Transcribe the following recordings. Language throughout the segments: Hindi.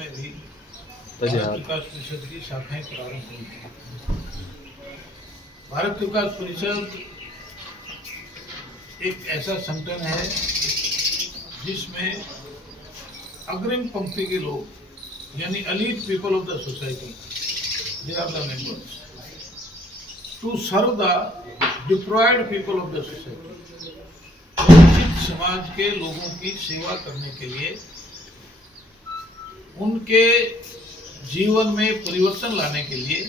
में भी भारत विकास परिषद की शाखाएं प्रारंभ हुई हैं। भारत विकास परिषद एक ऐसा संगठन है जिसमें अग्रिम पंक्ति के लोग यानी elite people of the society, they are the members to serve the deprived people of the society. वंचित समाज के लोगों की सेवा करने के लिए, उनके जीवन में परिवर्तन लाने के लिए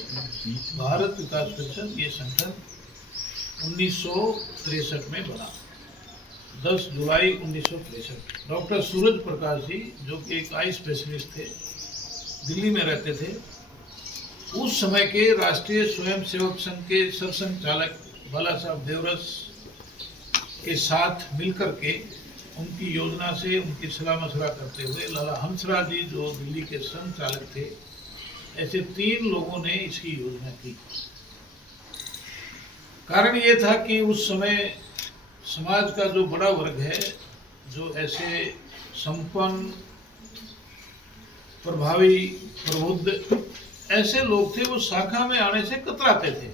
भारत विकास परिषद ये संगठन 1963 में बना। 10 जुलाई 1963। डॉक्टर सूरज प्रकाश जी, जो कि एक आई स्पेशलिस्ट थे, दिल्ली में रहते थे, उस समय के राष्ट्रीय स्वयंसेवक संघ के सरसंघचालक बाला साहब देवरस के साथ मिलकर के उनकी योजना से उनकी सलाह मशवरा करते हुए लाला हंसराज जी, जो दिल्ली के संघ चालक थे, ऐसे 3 लोगों ने इसकी योजना की। कारण ये था कि उस समय समाज का जो बड़ा वर्ग है, जो ऐसे संपन्न, प्रभावी, प्रबुद्ध ऐसे लोग थे, वो शाखा में आने से कतराते थे।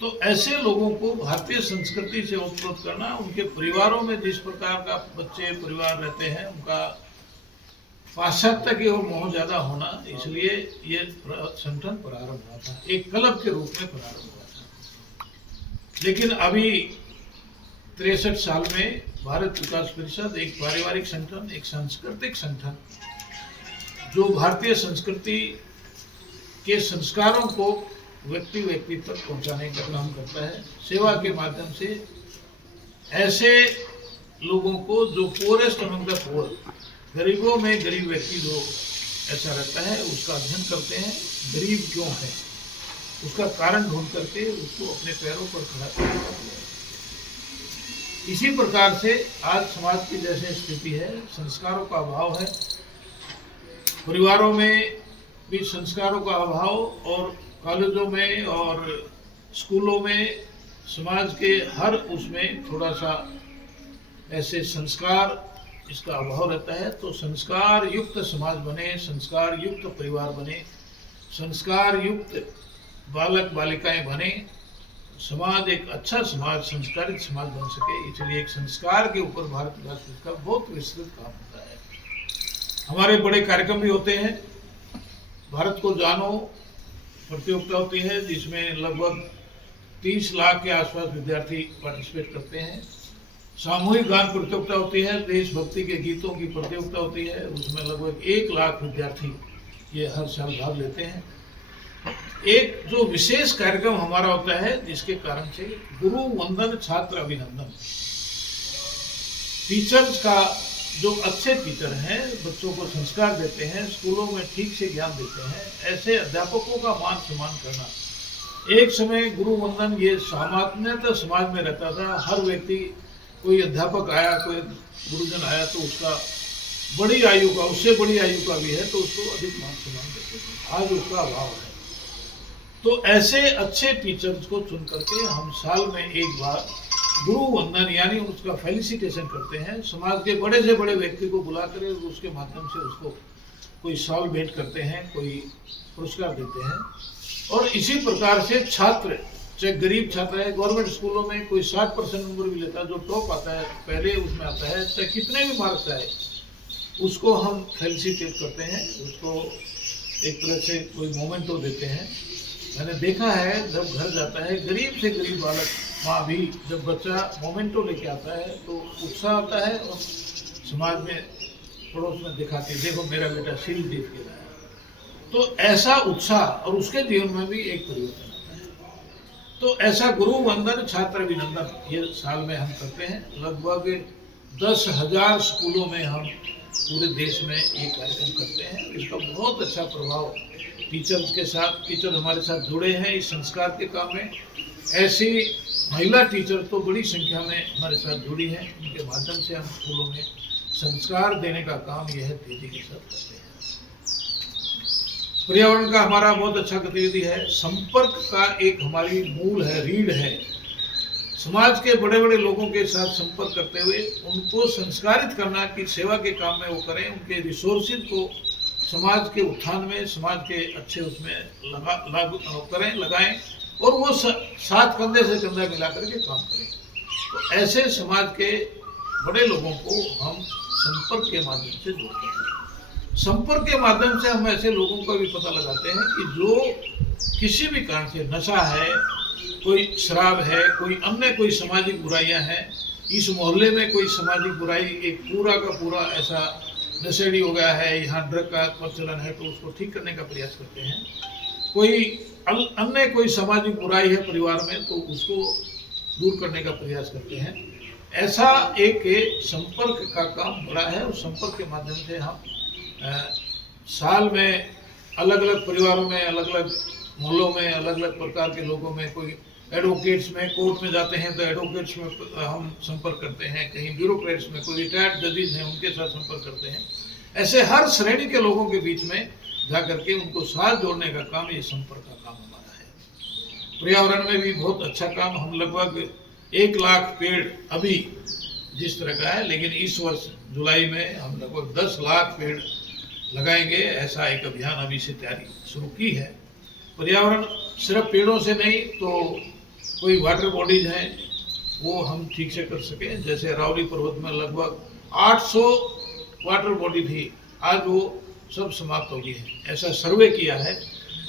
तो ऐसे लोगों को भारतीय संस्कृति से ओतप्रोत करना, उनके परिवारों में जिस प्रकार का बच्चे परिवार रहते हैं, उनका पाश्चात्य की ओर मोह ज्यादा होना, इसलिए ये संगठन प्रारंभ हुआ था, एक क्लब के रूप में प्रारंभ हुआ था। लेकिन अभी 63 साल में भारत विकास परिषद एक पारिवारिक संगठन, एक सांस्कृतिक संगठन, जो भारतीय संस्कृति के संस्कारों को व्यक्ति तक पहुंचाने का काम करता है। सेवा के माध्यम से ऐसे लोगों को जो पोरेस्ट अमंग द पोर, गरीबों में गरीब व्यक्ति जो ऐसा रहता है, उसका अध्ययन करते हैं, गरीब क्यों है, उसका कारण ढूंढ करके उसको अपने पैरों पर खड़ा करते हैं। इसी प्रकार से आज समाज की जैसे स्थिति है, संस्कारों का अभाव है, परिवारों में भी संस्कारों का अभाव, और कॉलेजों में और स्कूलों में समाज के हर उसमें थोड़ा सा ऐसे संस्कार इसका अभाव रहता है। तो संस्कार युक्त समाज बने, संस्कार युक्त परिवार बने, संस्कार युक्त बालक बालिकाएं बने, समाज एक अच्छा समाज, संस्कारित समाज बन सके। इसलिए एक संस्कार के ऊपर भारत विकास परिषद का बहुत विस्तृत काम होता है। हमारे बड़े कार्यक्रम भी होते हैं। भारत को जानो प्रतियोगिता होती है, जिसमें लगभग 30 लाख के आसपास विद्यार्थी पार्टिसिपेट करते हैं। सामूहिक गान प्रतियोगिता होती है, देशभक्ति के गीतों की प्रतियोगिता होती है, उसमें लगभग 1 लाख विद्यार्थी ये हर साल भाग लेते हैं। एक जो विशेष कार्यक्रम हमारा होता है, जिसके कारण से गुरु वंदन छात्र अभिनंदन, टीचर्स का, जो अच्छे टीचर हैं, बच्चों को संस्कार देते हैं, स्कूलों में ठीक से ज्ञान देते हैं, ऐसे अध्यापकों का मान सम्मान करना। एक समय गुरु वंदन ये सामान्यतः समाज में रहता था। हर व्यक्ति, कोई अध्यापक आया, कोई गुरुजन आया, तो उसका बड़ी आयु का, उससे बड़ी आयु का भी है तो उसको अधिक मान सम्मान देते थे। आज उसका अभाव है। तो ऐसे अच्छे टीचर्स को चुन करके हम साल में एक बार गुरु वंदन यानी उसका फेलिसिटेशन करते हैं। समाज के बड़े से बड़े व्यक्ति को बुला कर उसके माध्यम से उसको कोई शॉल भेंट करते हैं, कोई पुरस्कार देते हैं। और इसी प्रकार से छात्र, चाहे गरीब छात्र है, गवर्नमेंट स्कूलों में कोई 60% नंबर भी लेता है, जो टॉप आता है, पहले उसमें आता है, चाहे कितने भी मार्क्स आए, उसको हम फेलिसिटेट करते हैं, उसको एक तरह से कोई मोमेंटो देते हैं। मैंने देखा है, जब घर जाता है गरीब से गरीब बालक, माँ भी, जब बच्चा मोमेंटो लेके आता है तो उत्साह आता है, और समाज में, पड़ोस में दिखाते हैं, देखो मेरा बेटा शील्ड जीत के लाया। तो ऐसा उत्साह, और उसके जीवन में भी एक परिवर्तन आता है। तो ऐसा गुरु वंदन छात्र अभिनंदन ये साल में हम करते हैं। लगभग 10,000 स्कूलों में हम पूरे देश में ये कार्यक्रम करते हैं। इसका बहुत अच्छा प्रभाव टीचर्स के साथ, टीचर हमारे साथ जुड़े हैं इस संस्कार के काम में। ऐसी महिला टीचर तो बड़ी संख्या में हमारे साथ जुड़ी हैं, उनके माध्यम से हम स्कूलों में संस्कार देने का काम यह तेजी के साथ करते हैं। पर्यावरण का हमारा बहुत अच्छा गतिविधि है। संपर्क का एक हमारी मूल है, रीढ़ है। समाज के बड़े बड़े लोगों के साथ संपर्क करते हुए उनको संस्कारित करना कि सेवा के काम में वो करें, उनके रिसोर्सेज को समाज के उत्थान में, समाज के अच्छे उसमें लागू करें, लगाएं और वो साथ कंधे से कंधा मिला करके काम करें। तो ऐसे समाज के बड़े लोगों को हम संपर्क के माध्यम से जोड़ते हैं। संपर्क के माध्यम से हम ऐसे लोगों का भी पता लगाते हैं कि जो किसी भी कारण से, नशा है, कोई शराब है, कोई अन्य कोई सामाजिक बुराइयां हैं, इस मोहल्ले में कोई सामाजिक बुराई एक पूरा का पूरा ऐसा नशेड़ी हो गया है, यहाँ ड्रग का प्रचलन है, तो उसको ठीक करने का प्रयास करते हैं। कोई अन्य कोई सामाजिक बुराई है परिवार में, तो उसको दूर करने का प्रयास करते हैं। ऐसा एक संपर्क का काम बड़ा है और संपर्क के माध्यम से हम साल में अलग अलग परिवारों में, अलग अलग मोहल्लों में, अलग अलग प्रकार के लोगों में, कोई एडवोकेट्स में, कोर्ट में जाते हैं तो एडवोकेट्स में हम संपर्क करते हैं, कहीं ब्यूरोक्रेट्स में, कोई रिटायर्ड जजेस हैं उनके साथ संपर्क करते हैं। ऐसे हर श्रेणी के लोगों के बीच में जा करके उनको साथ जोड़ने का काम, ये संपर्क का काम हमारा है। पर्यावरण में भी बहुत अच्छा काम, हम लगभग 1 लाख पेड़ अभी जिस तरह का है, लेकिन इस वर्ष जुलाई में हम लगभग 10 लाख पेड़ लगाएंगे, ऐसा एक अभियान अभी से तैयारी शुरू की है। पर्यावरण सिर्फ पेड़ों से नहीं, तो कोई वाटर बॉडीज हैं वो हम ठीक से कर सकें। जैसे अरावली पर्वत में लगभग 800 वाटर बॉडी थी, आज वो सब समाप्त हो गई है। ऐसा सर्वे किया है,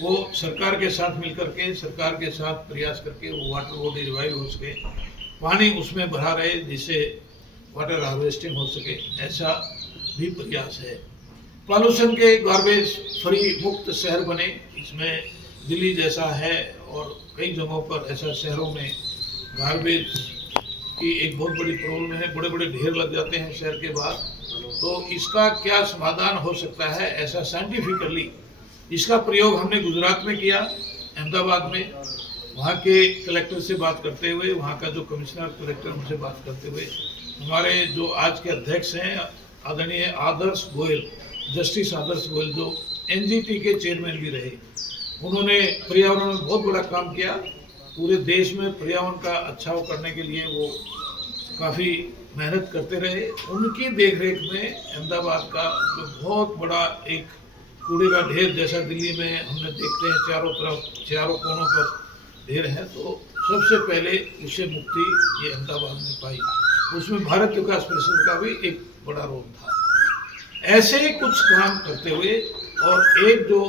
वो सरकार के साथ मिलकर के, सरकार के साथ प्रयास करके वो वाटर बॉडी रिवाइव हो सके, पानी उसमें भरा रहे जिससे वाटर हार्वेस्टिंग हो सके, ऐसा भी प्रयास है। पॉल्यूशन के गार्बेज फ्री मुक्त शहर बने, इसमें दिल्ली जैसा है और कई जगहों पर ऐसा शहरों में गार्बेज की एक बहुत बड़ी प्रॉब्लम है, बड़े बड़े ढेर लग जाते हैं शहर के बाहर। तो इसका क्या समाधान हो सकता है, ऐसा साइंटिफिकली इसका प्रयोग हमने गुजरात में किया, अहमदाबाद में। वहाँ के कलेक्टर से बात करते हुए, वहाँ का जो कमिश्नर कलेक्टर उनसे बात करते हुए, हमारे जो आज के अध्यक्ष हैं आदरणीय आदर्श गोयल, जस्टिस आदर्श गोयल, जो एनजीटी के चेयरमैन भी रहे, उन्होंने पर्यावरण में बहुत बड़ा काम किया। पूरे देश में पर्यावरण का अच्छा करने के लिए वो काफ़ी मेहनत करते रहे। उनकी देखरेख में अहमदाबाद का जो बहुत बड़ा एक कूड़े का ढेर जैसा दिल्ली में हमने देखते हैं चारों तरफ, चारों कोनों पर ढेर है, तो सबसे पहले उससे मुक्ति ये अहमदाबाद ने पाई। उसमें भारत विकास परिषद का भी एक बड़ा रोल था। ऐसे ही कुछ काम करते हुए, और एक जो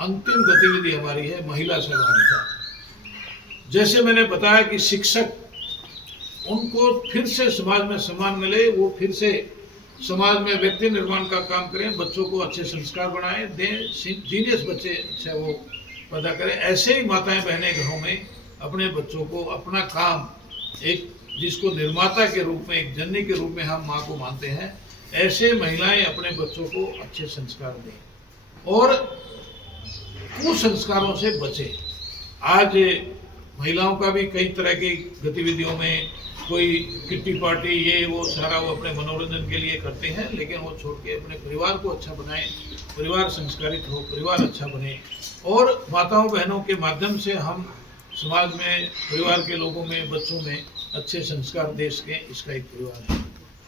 अंतिम गतिविधि हमारी है महिला सहभागिता। जैसे मैंने बताया कि शिक्षक, उनको फिर से समाज में सम्मान मिले, वो फिर से समाज में व्यक्ति निर्माण का काम करें, बच्चों को अच्छे संस्कार बनाएं, दें, जीनियस बच्चे अच्छा वो पैदा करें। ऐसे ही माताएं बहनें घरों में अपने बच्चों को अपना काम, एक जिसको निर्माता के रूप में, एक जननी के रूप में हम माँ को मानते हैं, ऐसे महिलाएं अपने बच्चों को अच्छे संस्कार दें और कुसंस्कारों से बचें। आज महिलाओं का भी कई तरह की गतिविधियों में, कोई किट्टी पार्टी ये वो सारा वो अपने मनोरंजन के लिए करते हैं, लेकिन वो छोड़ के अपने परिवार को अच्छा बनाएं, परिवार संस्कारित हो, परिवार अच्छा बने। और माताओं बहनों के माध्यम से हम समाज में, परिवार के लोगों में, बच्चों में अच्छे संस्कार दे सकें, इसका एक परिवार है।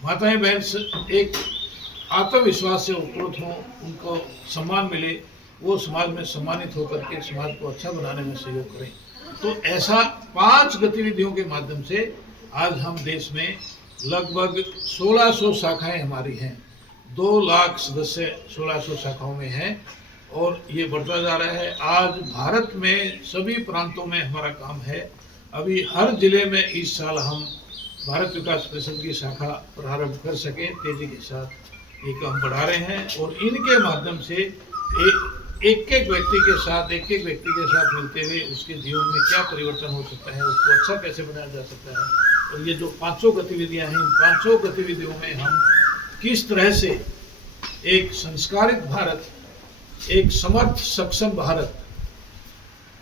माताएं बहन एक आत्मविश्वास से उपकृत हों, उनको सम्मान मिले, वो समाज में सम्मानित होकर के समाज को अच्छा बनाने में सहयोग करें। तो ऐसा 5 गतिविधियों के माध्यम से आज हम देश में लगभग 1600 शाखाएं हमारी हैं, 2 लाख सदस्य 1600 शाखाओं में हैं और ये बढ़ता जा रहा है। आज भारत में सभी प्रांतों में हमारा काम है। अभी हर जिले में इस साल हम भारत विकास परिषद की शाखा प्रारंभ कर सकें, तेजी के साथ ये काम बढ़ा रहे हैं और इनके माध्यम से एक व्यक्ति के साथ मिलते हुए उसके जीवन में क्या परिवर्तन हो सकता है, उसको अच्छा कैसे बनाया जा सकता है। और ये जो 500 गतिविधियां हैं, इन 500 गतिविधियों में हम किस तरह से एक संस्कारित भारत, एक समर्थ सक्षम भारत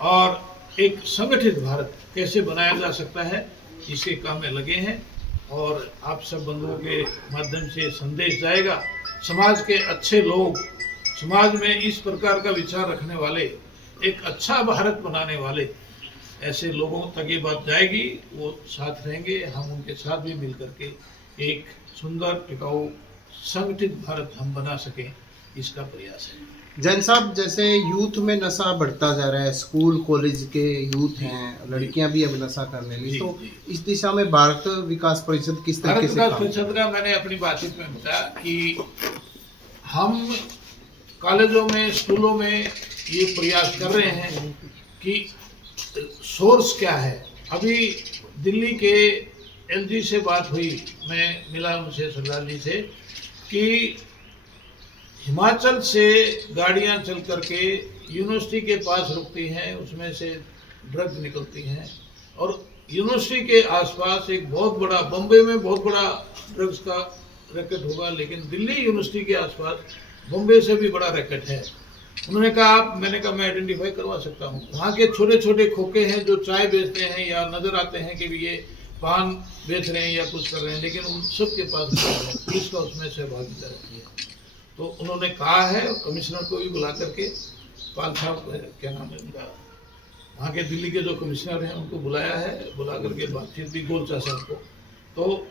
और एक संगठित भारत कैसे बनाया जा सकता है, इसके काम में लगे हैं। और आप सब बंधुओं के माध्यम से संदेश जाएगा, समाज के अच्छे लोग, समाज में इस प्रकार का विचार रखने वाले, एक अच्छा भारत बनाने वाले ऐसे लोगों तक ये बात जाएगी, वो साथ रहेंगे, हम उनके साथ भी मिल करके एक सुंदर, टिकाऊ, संगठित भारत हम बना सकें, इसका प्रयास है। जैन साहब, जैसे यूथ में नशा बढ़ता जा रहा है, स्कूल कॉलेज के यूथ हैं, लड़कियां भी अब नशा करने लगी, तो इस दिशा में भारत विकास परिषद किस तरीके से भारत विकास परिषद का मैंने अपनी बातचीत में बताया कि हम कॉलेजों में, स्कूलों में ये प्रयास कर रहे हैं कि सोर्स क्या है। अभी दिल्ली के एलजी से बात हुई, मैं मिला उनसे, सरदार जी से, कि हिमाचल से गाड़ियां चल करके यूनिवर्सिटी के पास रुकती हैं, उसमें से ड्रग्स निकलती हैं, और यूनिवर्सिटी के आसपास एक बहुत बड़ा, बम्बई में बहुत बड़ा ड्रग्स का रैकेट होगा, लेकिन दिल्ली यूनिवर्सिटी के आसपास बम्बई से भी बड़ा रैकेट है। उन्होंने कहा मैंने कहा मैं आइडेंटिफाई करवा सकता हूँ। वहाँ के छोटे छोटे खोखे हैं जो चाय बेचते हैं या नजर आते हैं कि ये पान बेच रहे हैं या कुछ कर रहे हैं, लेकिन उन सब के पास पुलिस का उसमें सहभागिता रहती है। तो उन्होंने कहा है, कमिश्नर को भी बुला करके, पाल साहब क्या नाम है उनका, वहाँ के दिल्ली के जो कमिश्नर हैं उनको बुलाया है, बुला करके बातचीत भी, गोलचा साहब को। तो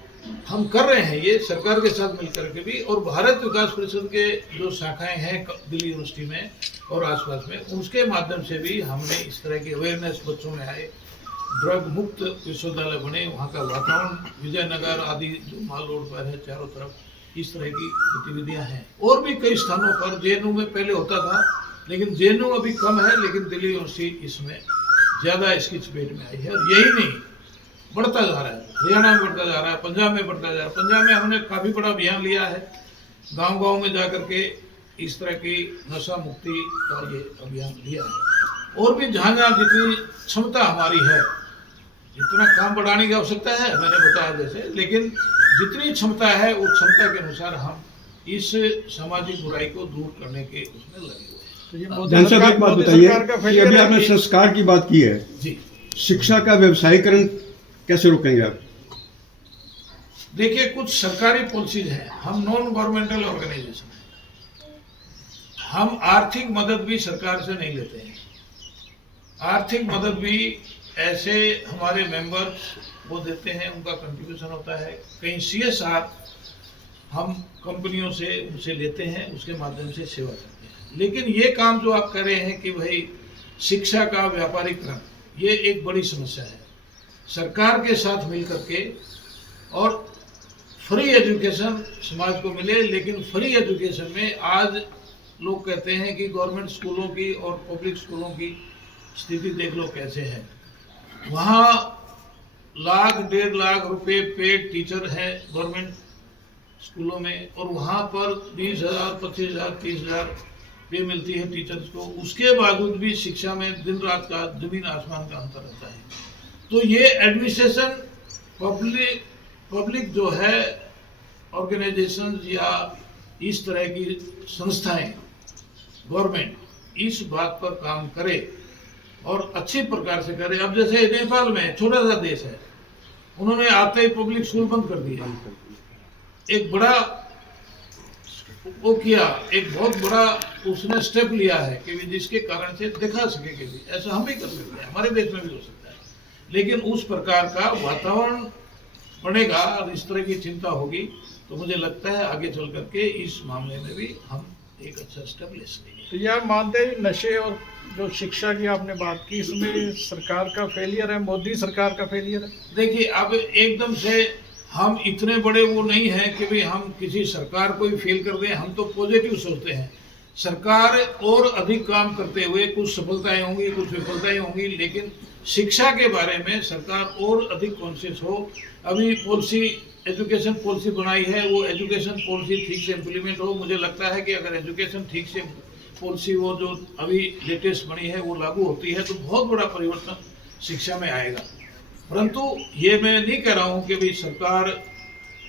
हम कर रहे हैं ये सरकार के साथ मिलकर के भी, और भारत विकास परिषद के जो शाखाएं हैं दिल्ली यूनिवर्सिटी में और आसपास में, उसके माध्यम से भी हमने इस तरह की अवेयरनेस बच्चों में आए, ड्रग मुक्त विश्वविद्यालय बने, वहाँ का वातावरण, विजयनगर आदि जो माल रोड पर है चारों तरफ, इस तरह की गतिविधियां हैं। और भी कई स्थानों पर, जेएनयू में पहले होता था, लेकिन जेएनयू अभी कम है, लेकिन दिल्ली यूनिवर्सिटी इसमें ज़्यादा इसकी चपेट में आई है। और यही नहीं, बढ़ता जा रहा है, हरियाणा में बढ़ता जा रहा है, पंजाब में बढ़ता जा रहा है। पंजाब में हमने काफ़ी बड़ा अभियान लिया है, गांव-गांव में जा करके इस तरह की नशा मुक्ति का ये अभियान लिया है। और भी जहाँ जहाँ जितनी क्षमता हमारी है, जितना काम बढ़ाने की आवश्यकता है, मैंने बताया जैसे, लेकिन जितनी क्षमता है उस क्षमता के अनुसार हम इस सामाजिक बुराई को दूर करने के उसमें लगे हुए हैं। जैन साहब, एक बात बताइए कि अभी आपने संस्कार की बात की है जी, शिक्षा का व्यवसायीकरण कैसे रोकेंगे आप? देखिए, कुछ सरकारी पॉलिसीज हैं, हम नॉन गवर्नमेंटल ऑर्गेनाइजेशन है, हम आर्थिक मदद भी सरकार से नहीं लेते हैं। आर्थिक मदद भी ऐसे हमारे मेंबर वो देते हैं, उनका कंट्रीब्यूशन होता है। कहीं CSR हम कंपनियों से उनसे लेते हैं, उसके माध्यम से सेवा करते हैं। लेकिन ये काम जो आप कर रहे हैं कि भाई शिक्षा का व्यापारीकरण, ये एक बड़ी समस्या है। सरकार के साथ मिल करके, और फ्री एजुकेशन समाज को मिले, लेकिन फ्री एजुकेशन में आज लोग कहते हैं कि गवर्नमेंट स्कूलों की और पब्लिक स्कूलों की स्थिति देख लो कैसे है। वहाँ लाख 1.5 लाख रुपए पेड टीचर है गवर्नमेंट स्कूलों में, और वहाँ पर 20,000, 25,000, 30,000 पे मिलती है टीचर्स को। उसके बावजूद भी शिक्षा में दिन रात का, जमीन आसमान का अंतर रहता है। तो ये एडमिनिस्ट्रेशन, पब्लिक जो है ऑर्गेनाइजेशन या इस तरह की संस्थाएं, गवर्नमेंट इस बात पर काम करे और अच्छी प्रकार से करे। अब जैसे नेपाल में, छोटा सा देश है, उन्होंने आते ही पब्लिक स्कूल बंद कर दिया। एक बड़ा वो किया, एक बहुत बड़ा उसने स्टेप लिया है कि जिसके कारण से दिखा सके कि ऐसा हम भी कर सकते हैं, हमारे देश में भी हो सकता है। लेकिन उस प्रकार का वातावरण बनेगा और इस तरह की चिंता होगी, तो मुझे लगता है आगे चल करके इस मामले में भी हम एक अच्छा स्टेप ले सकेंगे। तो यह मानते हैं नशे और जो शिक्षा की आपने बात की, इसमें सरकार का फेलियर है, मोदी सरकार का फेलियर है? देखिए, अब एकदम से हम इतने बड़े वो नहीं हैं कि भाई हम किसी सरकार को ही फेल कर दें। हम तो पॉजिटिव सोचते हैं। सरकार और अधिक काम करते हुए कुछ सफलताएं होंगी, कुछ विफलताएं होंगी, लेकिन शिक्षा के बारे में सरकार और अधिक कॉन्शियस हो। अभी पॉलिसी, एजुकेशन पॉलिसी बनाई है, वो एजुकेशन पॉलिसी ठीक से इम्प्लीमेंट हो। मुझे लगता है कि अगर एजुकेशन ठीक से पॉलिसी वो जो अभी लेटेस्ट बनी है वो लागू होती है, तो बहुत बड़ा परिवर्तन शिक्षा में आएगा। परंतु ये मैं नहीं कह रहा हूँ कि भाई सरकार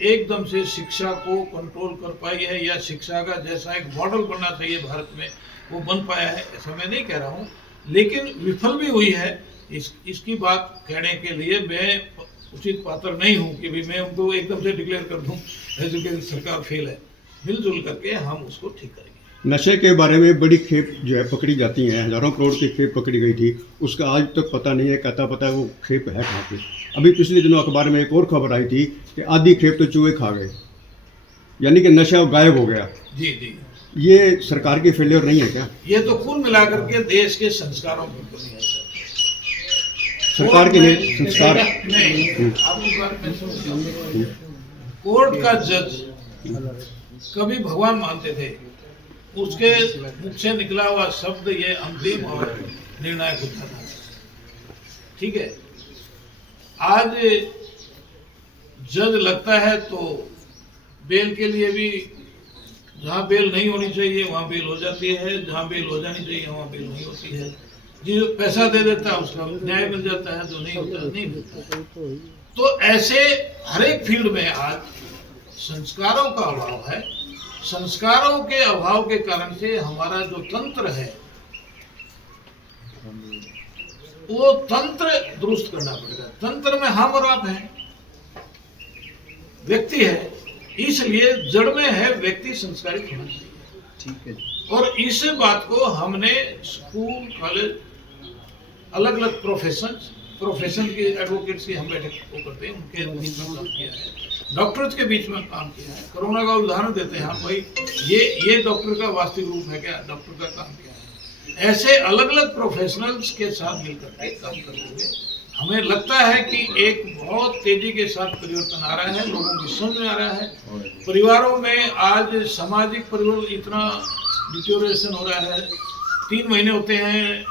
एकदम से शिक्षा को कंट्रोल कर पाई है, या शिक्षा का जैसा एक मॉडल बनना चाहिए भारत में वो बन पाया है, ऐसा मैं नहीं कह रहा हूँ। लेकिन विफल भी हुई है। इसकी बात कहने के लिए मैं उचित पात्र नहीं हूँ कि भाई मैं उनको एकदम से डिक्लेयर कर दूँ एजुकेशन सरकार फेल है। मिलजुल करके हम उसको ठीक करेंगे। नशे के बारे में बड़ी खेप जो है पकड़ी जाती हैं, हज़ारों करोड़ की खेप पकड़ी गई थी, उसका आज तक पता नहीं है, कहता पता है वो खेप है कहाँ पे। अभी पिछले दिनों अखबार में एक और खबर आई थी कि आधी खेप तो चूहे खा गए, यानी कि नशा गायब हो गया। जी जी, ये सरकार की फेलियर नहीं है क्या? ये तो कुल मिलाकर के देश के संस्कारों की कमी है सर। सरकार के संस्कार नहीं, आपकी बात मैं समझ। कोर्ट का जज कभी भगवान मानते थे, उसके मुख से निकला हुआ शब्द ये अंतिम और निर्णायक होता था। ठीक है, आज जज लगता है तो बेल के लिए भी जहाँ बेल नहीं होनी चाहिए वहाँ बेल हो जाती है, जहाँ बेल हो जानी चाहिए वहाँ बेल नहीं होती है। जो पैसा दे देता है उसका न्याय मिल जाता है, जो नहीं होता नहीं मिलता। तो ऐसे हर एक फील्ड में आज संस्कारों का अभाव है। संस्कारों के अभाव के कारण से हमारा जो तंत्र है वो तंत्र दुरुस्त करना पड़ेगा। तंत्र में हम और आप हैं, व्यक्ति है, इसलिए जड़ में है व्यक्ति संस्कारित होना चाहिए। ठीक है। और इस बात को हमने स्कूल कॉलेज अलग अलग प्रोफेशन के एडवोकेट्स की हम बैठक को करते हैं, उनके बीच में काम किया है, डॉक्टर्स के बीच में काम किया है। कोरोना का उदाहरण देते हैं हम, भाई ये डॉक्टर का वास्तविक रूप है क्या, डॉक्टर का काम क्या है। ऐसे अलग अलग प्रोफेशनल्स के साथ मिलकर के काम करते हुए हमें लगता है कि एक बहुत तेजी के साथ परिवर्तन आ रहा है, लोगों की समझ में आ रहा है। परिवारों में आज सामाजिक परिवर्तन इतना डिटोरेशन हो रहा है, 3 महीने होते हैं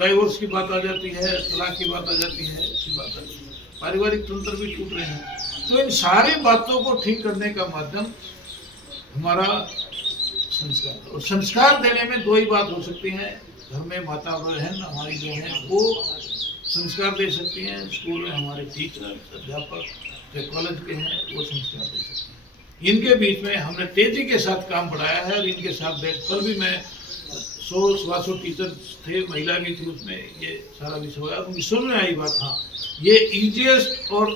डाइवोर्स की बात आ जाती है, तलाक की बात आ जाती है, ऐसी बात आती है, पारिवारिक तंत्र भी टूट रहे हैं। तो इन सारी बातों को ठीक करने का माध्यम हमारा संस्कार, और संस्कार देने में 2 ही बात हो सकती है। घर में माता बहन हमारी जो है वो संस्कार दे सकती हैं, स्कूल में हमारे टीचर अध्यापक कॉलेज के हैं वो संस्कार दे सकते हैं। इनके बीच में हमने तेजी के साथ काम बढ़ाया है और इनके साथ बैठ कल भी मैं 100-125 टीचर थे, महिला भी थी, उसमें ये सारा विषय हुआ। उनकी समझ में आई बात, हाँ ये ईजिएस्ट और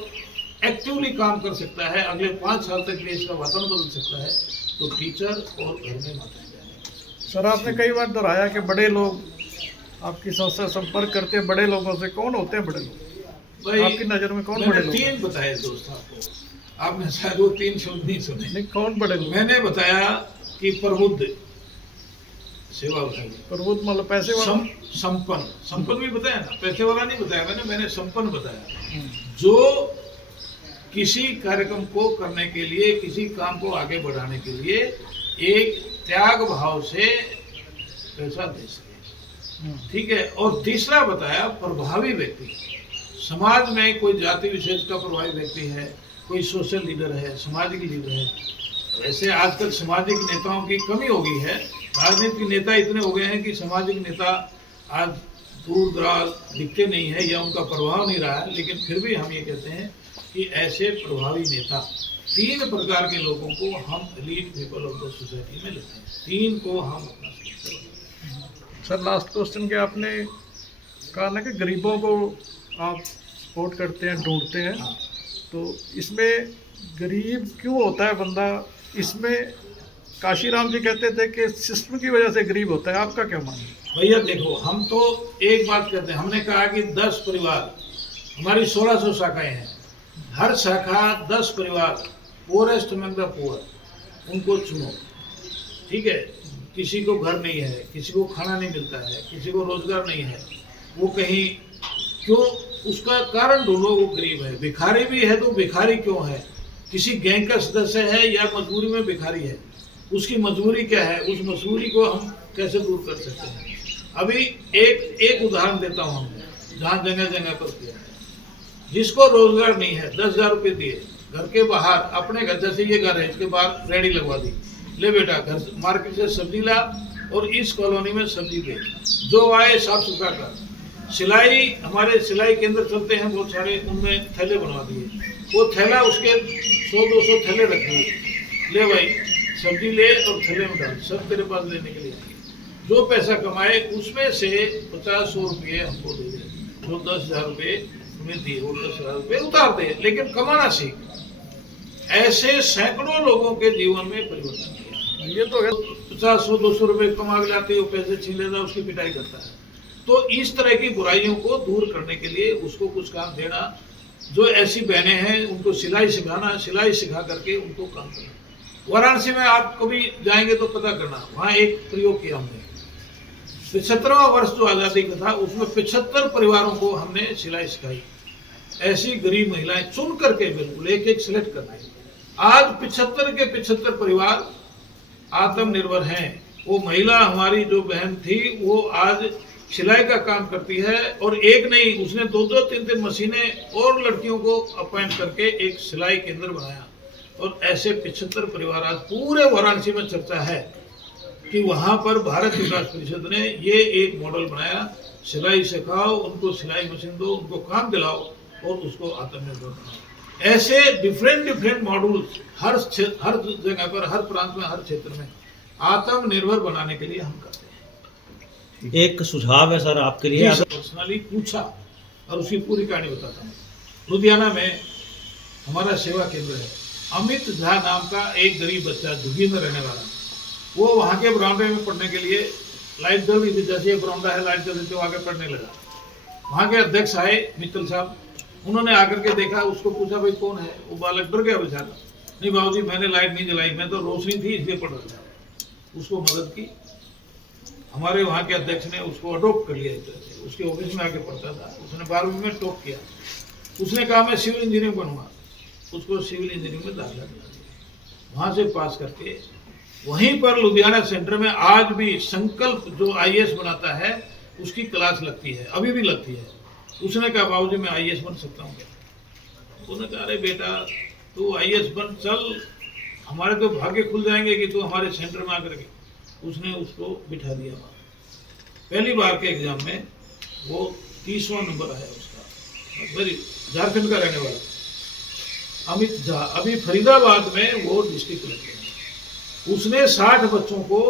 एक्टिवली काम कर सकता है, अगले 5 साल तक देश का वातावरण बदल सकता है, तो टीचर और घर में माताएं जाएं। सर आपने कई बार दोहराया कि बड़े लोग आपकी संस्था संपर्क करते हैं बड़े लोगों से, कौन होते हैं बड़े लोग भाई आपकी नज़र में? कौन बड़े लोग? 3 बताए दोस्त आपको, आपने शायद वो 3 शब्द नहीं सुने। नहीं, कौन बड़े लोग? मैंने बताया कि प्रबुद्ध सेवा भाई, प्रबुद्ध मतलब पैसे वाला? संपन्न भी बताया ना, पैसे वाला नहीं बताया मैंने संपन्न बताया। जो किसी कार्यक्रम को करने के लिए, किसी काम को आगे बढ़ाने के लिए एक त्याग भाव से पैसा दे सके। ठीक है। और तीसरा बताया प्रभावी व्यक्ति, समाज में कोई जाति विशेष का प्रभावी व्यक्ति है, कोई सोशल लीडर है, सामाजिक लीडर है। वैसे आजकल सामाजिक नेताओं की कमी हो गई है, राजनीतिक नेता इतने हो गए हैं कि सामाजिक नेता आज दूर दराज दिखते नहीं है या उनका प्रभाव नहीं रहा है। लेकिन फिर भी हम ये कहते हैं कि ऐसे प्रभावी नेता 3 प्रकार के लोगों को हम elite people of the society में लेते हैं, 3 को हम अपना सर लास्ट क्वेश्चन के आपने कहा ना कि गरीबों को आप सपोर्ट करते हैं, ढूंढते हैं। हाँ। तो इसमें गरीब क्यों होता है बंदा? इसमें काशीराम जी कहते थे कि सिस्टम की वजह से गरीब होता है, आपका क्या मानना है? भैया देखो, हम तो एक बात कहते हैं, हमने कहा कि 10 परिवार, हमारी 1600 शाखाएं हैं, हर शाखा 10 परिवार पोरेस्ट अमंग द पुअर, उनको चुनो। ठीक है। किसी को घर नहीं है, किसी को खाना नहीं मिलता है, किसी को रोजगार नहीं है, वो कहीं क्यों, उसका कारण ढूंढो। वो गरीब है, भिखारी भी है तो भिखारी क्यों है, किसी गैंग का सदस्य है या मजबूरी में भिखारी है, उसकी मजबूरी क्या है, उस मजबूरी को हम कैसे दूर कर सकते हैं। अभी एक उदाहरण देता हूँ, हमने जहाँ जगह जगह पर किया है, जिसको रोजगार नहीं है 10,000 रुपये दिए, घर के बाहर अपने घर, जैसे ये घर है इसके बाहर रेडी लगवा दी, ले बेटा घर मार्केट से सब्जी ला और इस कॉलोनी में सब्जी बेच, जो आए साफ सुथरा कर। सिलाई, हमारे सिलाई केंद्र चलते हैं बहुत सारे, उनमें थैले बनवा दिए, वो थैला उसके 100-200 थैले रख दिए, ले भाई सब्जी ले और थैले में डाल, सब तेरे पास लेने के लिए। जो पैसा कमाए उसमें से 50-100 रुपये हमको दे दे, जो 10,000 रुपये तुम्हें दिए वो 10,000 रुपये उतार दे, लेकिन कमाना सीख। ऐसे सैकड़ों लोगों के जीवन में परिवर्तन किया। ये तो 50-100-200 रुपये कमा के लाते हो, पैसे छीन लेता है, उसकी पिटाई करता है। तो इस तरह की बुराइयों को दूर करने के लिए उसको कुछ काम देना, जो ऐसी बहनें हैं उनको सिलाई सिखाना, सिलाई सिखा करके उनको काम करना। वाराणसी में आप कभी जाएंगे तो पता करना, वहाँ एक प्रयोग किया हमने। 75वां वर्ष जो आज़ादी का था उसमें 75 परिवारों को हमने सिलाई सिखाई। ऐसी गरीब महिलाएं चुन करके बिल्कुल एक एक सिलेक्ट करना है। आज 75 के 75 परिवार आत्मनिर्भर हैं। वो महिला हमारी जो बहन थी वो आज सिलाई का काम करती है, और एक नहीं, उसने 2-2, 3-3 मशीनें और लड़कियों को अपॉइंट करके एक सिलाई केंद्र बनाया। और ऐसे 75 परिवार आज पूरे वाराणसी में चर्चा है कि वहाँ पर भारत विकास परिषद ने ये एक मॉडल बनाया, सिलाई सिखाओ, उनको सिलाई मशीन दो, उनको काम दिलाओ और उसको आत्मनिर्भर बनाओ। ऐसे डिफरेंट मॉडल हर जगह पर, हर प्रांत में, हर क्षेत्र में आत्मनिर्भर बनाने के लिए हम करते हैं। एक सुझाव है सर आपके लिए। पर्सनली पूछा और उसकी पूरी कहानी बताता हूँ। लुधियाना में हमारा सेवा केंद्र है। अमित झा नाम का एक गरीब बच्चा, झुग्गी में रहने वाला, वो वहाँ के बरामदे में पढ़ने के लिए, लाइट जल रही थी, जैसे बरामदा है लाइट जल रही थी, वो आगे पढ़ने लगा। वहाँ के अध्यक्ष आए मित्तल साहब, उन्होंने आकर के देखा, उसको पूछा भाई कौन है? वो बालक डर गया बेचारा। नहीं बाबूजी मैंने लाइट नहीं जलाई, मैं तो रोशनी थी इसलिए पढ़ रहा था। उसको मदद की। हमारे वहाँ के अध्यक्ष ने उसको अडोप्ट कर लिया एक तरह से, उसके ऑफिस में आके पढ़ता था। उसने 12वीं में टॉप किया। उसने कहा मैं सिविल इंजीनियर बनूंगा, उसको सिविल इंजीनियरिंग में दाखिला दिला दिया। वहाँ से पास करके वहीं पर लुधियाना सेंटर में आज भी संकल्प जो IAS बनाता है उसकी क्लास लगती है, अभी भी लगती है। उसने कहा बाबूजी मैं IAS बन सकता हूँ क्या? उसने कहा अरे बेटा तू IAS बन, चल, हमारे तो भाग्य खुल जाएंगे कि तू हमारे सेंटर में आकर के। उसने उसको बिठा दिया। पहली बार के एग्जाम में वो 30वां नंबर आया उसका। वेरी झारखंड का रहने वाला अमित झा, अभी फरीदाबाद में वो डिस्ट्रिक्ट कलेक्टर है। उसने 60 बच्चों को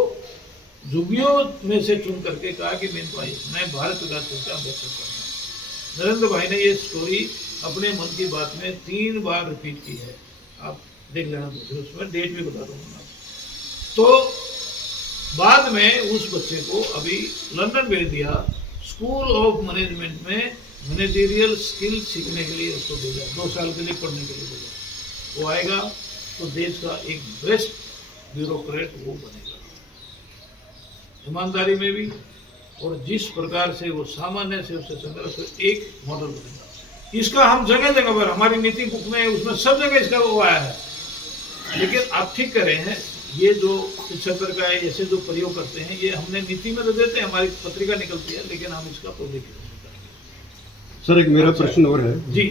झुग्गियों में से चुन करके कहा कि मैं भारत विकास परिषद का अध्यक्ष हूँ। नरेंद्र भाई ने ये स्टोरी अपने मन की बात में 3 बार रिपीट की है, आप देख लेना दूसरे, उसमें डेट भी बता दूंगा। तो बाद में उस बच्चे को अभी लंदन भेज दिया, स्कूल ऑफ मैनेजमेंट में मैनेजरियल स्किल सीखने के लिए उसको भेजा, 2 साल के लिए पढ़ने के लिए भेजा। वो आएगा तो देश का एक बेस्ट ब्यूरोक्रेट वो बनेगा, ईमानदारी में भी, और जिस प्रकार से वो सामान्य से उससे संघर्ष एक मॉडल बनेगा। इसका हम जगह जगह पर, हमारी नीति बुक में, उसमें सब जगह इसका वो आया है। लेकिन आप ठीक कर रहे हैं, ये जो 75 का ऐसे जो प्रयोग करते हैं, ये हमने नीति में तो देते हैं, हमारी पत्रिका निकलती है, लेकिन हम इसका पब्लिक सर एक मेरा प्रश्न और है। जी,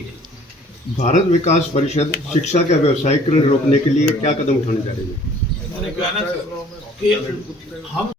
भारत विकास परिषद शिक्षा का व्यवसायीकरण रोकने के लिए क्या कदम उठाने जा रही है? मैंने कहा ना सर कि हम